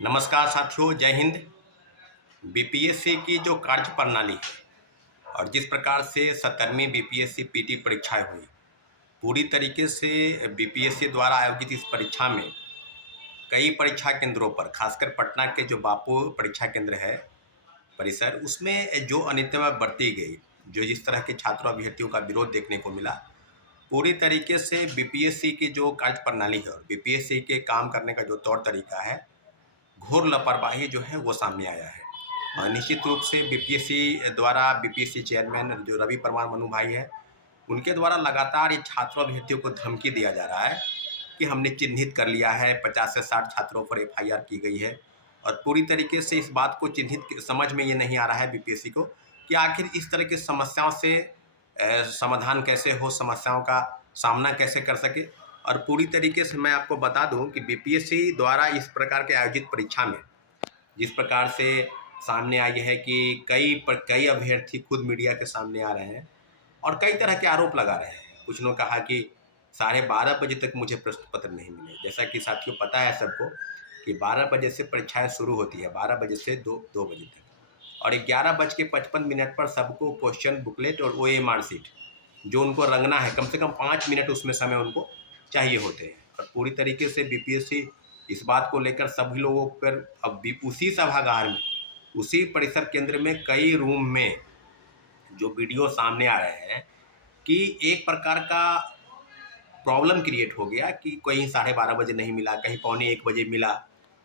नमस्कार साथियों, जय हिंद। बीपीएससी की जो कार्य प्रणाली है और जिस प्रकार से 17वीं बीपीएससी पीटी परीक्षाएं हुई, पूरी तरीके से बीपीएससी द्वारा आयोजित इस परीक्षा में कई परीक्षा केंद्रों पर, खासकर पटना के जो बापू परीक्षा केंद्र है परिसर, उसमें जो अनियमितता बरती गई, जो जिस तरह के छात्रों अभ्यर्थियों का विरोध देखने को मिला, पूरी तरीके से बीपीएससी की जो कार्य प्रणाली है और बीपीएससी के काम करने का जो तौर तरीका है, घोर लापरवाही जो है वो सामने आया है। निश्चित रूप से बीपीएससी द्वारा बीपीएससी चेयरमैन जो रवि परमार मनु भाई है, उनके द्वारा लगातार ये छात्रों अभ्यर्थियों को धमकी दिया जा रहा है कि हमने चिन्हित कर लिया है, 50 से 60 छात्रों पर एफआईआर की गई है। और पूरी तरीके से इस बात को चिन्हित समझ में ये नहीं आ रहा है बीपीएससी को कि आखिर इस तरह की समस्याओं से समाधान कैसे हो, समस्याओं का सामना कैसे कर सके। और पूरी तरीके से मैं आपको बता दूं कि बीपीएससी द्वारा इस प्रकार के आयोजित परीक्षा में जिस प्रकार से सामने आई है कि कई अभ्यर्थी खुद मीडिया के सामने आ रहे हैं और कई तरह के आरोप लगा रहे हैं। कुछ ने कहा कि 12:30 बजे तक मुझे प्रश्न पत्र नहीं मिले। जैसा कि साथियों पता है सबको कि 12 बजे से परीक्षाएं शुरू होती है, 12 बजे से 2 बजे तक, और 11:55 पर सबको क्वेश्चन बुकलेट और ओएमआर शीट जो उनको रंगना है, कम से कम 5 मिनट उसमें समय उनको चाहिए होते हैं। और पूरी तरीके से बीपीएससी इस बात को लेकर सभी लोगों पर अब भी उसी सभागार में, उसी परिसर केंद्र में कई रूम में जो वीडियो सामने आ रहे हैं कि एक प्रकार का प्रॉब्लम क्रिएट हो गया कि कहीं 12:30 बजे नहीं मिला, कहीं 12:45 बजे मिला।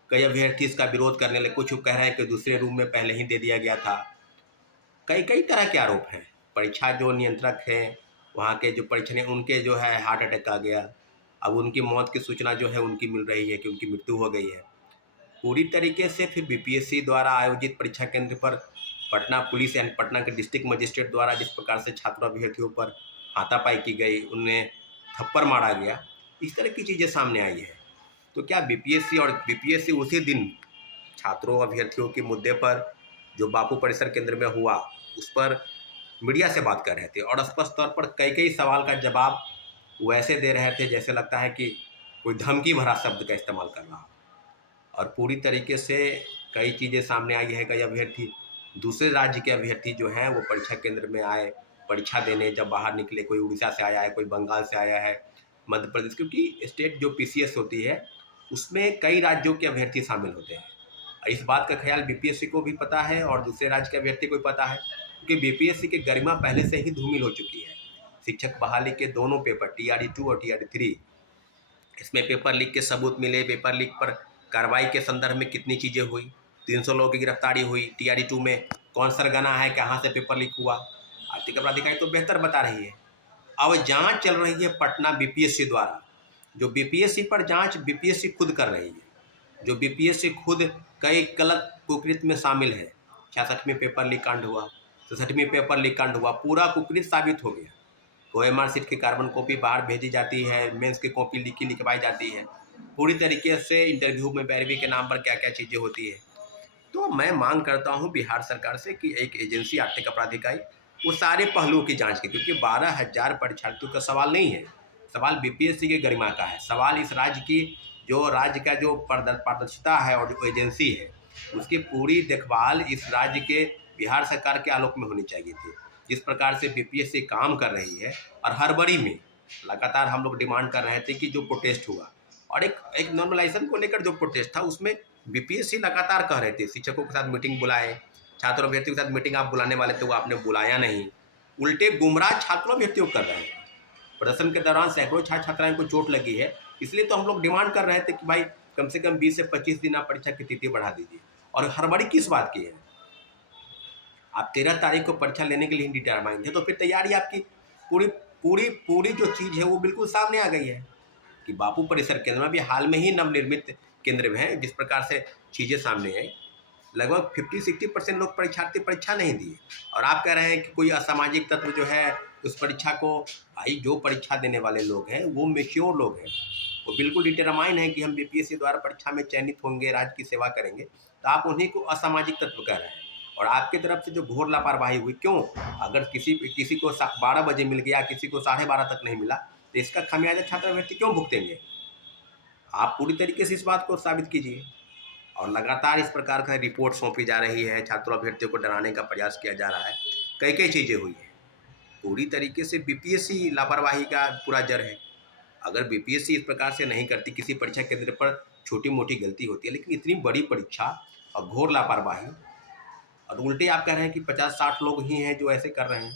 कई अभ्यर्थी इसका विरोध करने लगे, कुछ कह रहे हैं कि दूसरे रूम में पहले ही दे दिया गया था। कई कई तरह के आरोप हैं। परीक्षा जो नियंत्रक हैं वहाँ के, जो परीक्षा उनके जो है हार्ट अटैक आ गया। अब उनकी मौत की सूचना जो है उनकी मिल रही है कि उनकी मृत्यु हो गई है। पूरी तरीके से फिर बीपीएससी द्वारा आयोजित परीक्षा केंद्र पर पटना पुलिस एंड पटना के डिस्ट्रिक्ट मजिस्ट्रेट द्वारा जिस प्रकार से छात्रों अभ्यर्थियों पर हाथापाई की गई, उन्हें थप्पड़ मारा गया, इस तरह की चीज़ें सामने आई है। तो क्या बीपीएससी उसी दिन छात्रों अभ्यर्थियों के मुद्दे पर जो बापू परिसर केंद्र में हुआ उस पर मीडिया से बात कर रहे थे और स्पष्ट तौर पर कई कई सवाल का जवाब वैसे दे रहे थे जैसे लगता है कि कोई धमकी भरा शब्द का इस्तेमाल कर रहा हो। और पूरी तरीके से कई चीज़ें सामने आई है। कई अभ्यर्थी, दूसरे राज्य के अभ्यर्थी जो हैं वो परीक्षा केंद्र में आए परीक्षा देने, जब बाहर निकले, कोई उड़ीसा से आया है, कोई बंगाल से आया है, मध्य प्रदेश, क्योंकि स्टेट जो पीसीएस होती है उसमें कई राज्यों के अभ्यर्थी शामिल होते हैं। इस बात का ख्याल बीपीएससी को भी पता है और दूसरे राज्य के अभ्यर्थी को भी पता है, क्योंकि बीपीएससी की गरिमा पहले से ही धूमिल हो चुकी है। शिक्षक बहाली के दोनों पेपर TRE 2 और TRE 3, इसमें पेपर लीक के सबूत मिले। पेपर लीक पर कार्रवाई के संदर्भ में कितनी चीज़ें हुई, 300 लोगों की गिरफ्तारी हुई। TRE 2 में कौन सरगना है, कहाँ से पेपर लीक हुआ, आर्थिक अपराध इकाई तो बेहतर बता रही है। अब जांच चल रही है पटना बीपीएससी द्वारा, जो बीपीएससी पर जांच बीपीएससी खुद कर रही है, जो बीपीएससी खुद कई गलत कुकृत्य में शामिल है। 66वीं पेपर लीक कांड हुआ, 67वीं पेपर लीक कांड हुआ, पूरा कुकृत्य साबित हो गया। ओएमआर शीट की कार्बन कॉपी बाहर भेजी जाती है, मेंस की कॉपी लिखवाई जाती है। पूरी तरीके से इंटरव्यू में पैरवी के नाम पर क्या क्या चीज़ें होती है। तो मैं मांग करता हूं बिहार सरकार से कि एक एजेंसी, आर्थिक अपराध इकाई, वो सारे पहलुओं की जांच की, क्योंकि 12,000 परीक्षार्थियों का सवाल नहीं है, सवाल बीपीएससी के गरिमा का है। सवाल इस राज्य की, जो राज्य का जो पारदर्शिता है और जो एजेंसी है उसकी पूरी देखभाल इस राज्य के बिहार सरकार के आलोक में होनी चाहिए थी। जिस प्रकार से बीपीएससी काम कर रही है और हड़बड़ी में लगातार हम लोग डिमांड कर रहे थे कि जो प्रोटेस्ट हुआ और एक नॉर्मलाइजेशन को लेकर जो प्रोटेस्ट था, उसमें बीपीएससी लगातार कह रहे थे शिक्षकों के साथ मीटिंग बुलाए, छात्रों अभ्यर्थियों के साथ मीटिंग आप बुलाने वाले थे, वो आपने बुलाया नहीं। उल्टे गुमराह छात्रों अभ्यर्थियों कर रहे हैं। प्रदर्शन के दौरान सैकड़ों छात्र छात्राओं को चोट लगी है, इसलिए तो हम लोग डिमांड कर रहे थे कि भाई कम से कम 20 से 25 दिन आप परीक्षा की तिथि बढ़ा दीजिए। और हड़बड़ी किस बात की है? आप 13 तारीख को परीक्षा लेने के लिए डिटरमाइन थे, तो फिर तैयारी आपकी पूरी पूरी पूरी जो चीज़ है वो बिल्कुल सामने आ गई है कि बापू परिसर केंद्र में भी हाल में ही नवनिर्मित केंद्र में है। जिस प्रकार से चीज़ें सामने आई, लगभग 50-60% लोग परीक्षार्थी परीक्षा नहीं दिए और आप कह रहे हैं कि कोई असामाजिक तत्व जो है उस परीक्षा को, भाई जो परीक्षा देने वाले लोग हैं वो मेच्योर लोग हैं, वो बिल्कुल डिटरमाइन है कि हम बीपीएससी द्वारा परीक्षा में चयनित होंगे, राज्य की सेवा करेंगे, तो आप उन्हीं को असामाजिक तत्व कह रहे हैं। और आपकी तरफ से जो घोर लापरवाही हुई, क्यों? अगर किसी को 12 बजे मिल गया, किसी को 12:30 तक नहीं मिला, तो इसका खामियाजा छात्र अभ्यर्थी क्यों भुगतेंगे? आप पूरी तरीके से इस बात को साबित कीजिए। और लगातार इस प्रकार का रिपोर्ट सौंपी जा रही है, छात्रों अभ्यर्थियों को डराने का प्रयास किया जा रहा है, कई कई चीज़ें हुई हैं। पूरी तरीके से बीपीएससी लापरवाही का पूरा जड़ है। अगर बीपीएससी इस प्रकार से नहीं करती, किसी परीक्षा केंद्र पर छोटी मोटी गलती होती है, लेकिन इतनी बड़ी परीक्षा और घोर लापरवाही, और उल्टे आप कह रहे हैं कि 50-60 लोग ही हैं जो ऐसे कर रहे हैं।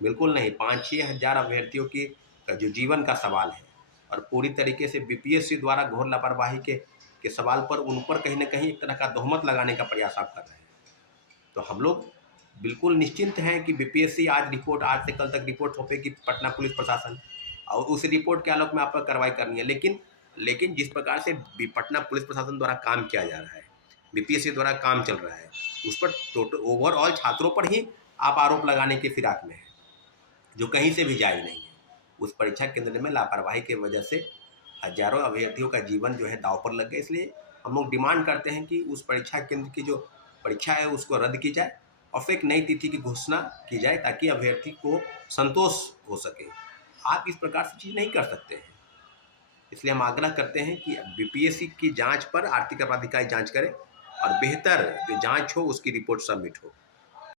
बिल्कुल नहीं, 5-6 हज़ार अभ्यर्थियों की का जो जीवन का सवाल है, और पूरी तरीके से बीपीएससी द्वारा घोर लापरवाही के सवाल पर उन पर कहीं न कहीं एक तरह का तोहमत लगाने का प्रयास आप कर रहे हैं। तो हम लोग बिल्कुल निश्चिंत हैं कि बीपीएससी आज से कल तक रिपोर्ट सौंपेगी पटना पुलिस प्रशासन, और उस रिपोर्ट के आलोक में आप पर कार्रवाई करनी है। लेकिन जिस प्रकार से पटना पुलिस प्रशासन द्वारा काम किया जा रहा है, बीपीएससी द्वारा काम चल रहा है, उस पर टोटल ओवरऑल छात्रों पर ही आप आरोप लगाने की फिराक में हैं, जो कहीं से भी जायज़ नहीं है। उस परीक्षा केंद्र में लापरवाही की वजह से हजारों अभ्यर्थियों का जीवन जो है दांव पर लग गया। इसलिए हम लोग डिमांड करते हैं कि उस परीक्षा केंद्र की जो परीक्षा है उसको रद्द की जाए और फिर एक नई तिथि की घोषणा की जाए, ताकि अभ्यर्थी को संतोष हो सके। आप इस प्रकार से चीज़ नहीं कर सकते हैं। इसलिए हम आग्रह करते हैं कि बीपीएससी की जांच पर आर्थिक अपराध इकाई जांच करे, और बेहतर जो जांच हो उसकी रिपोर्ट सबमिट हो।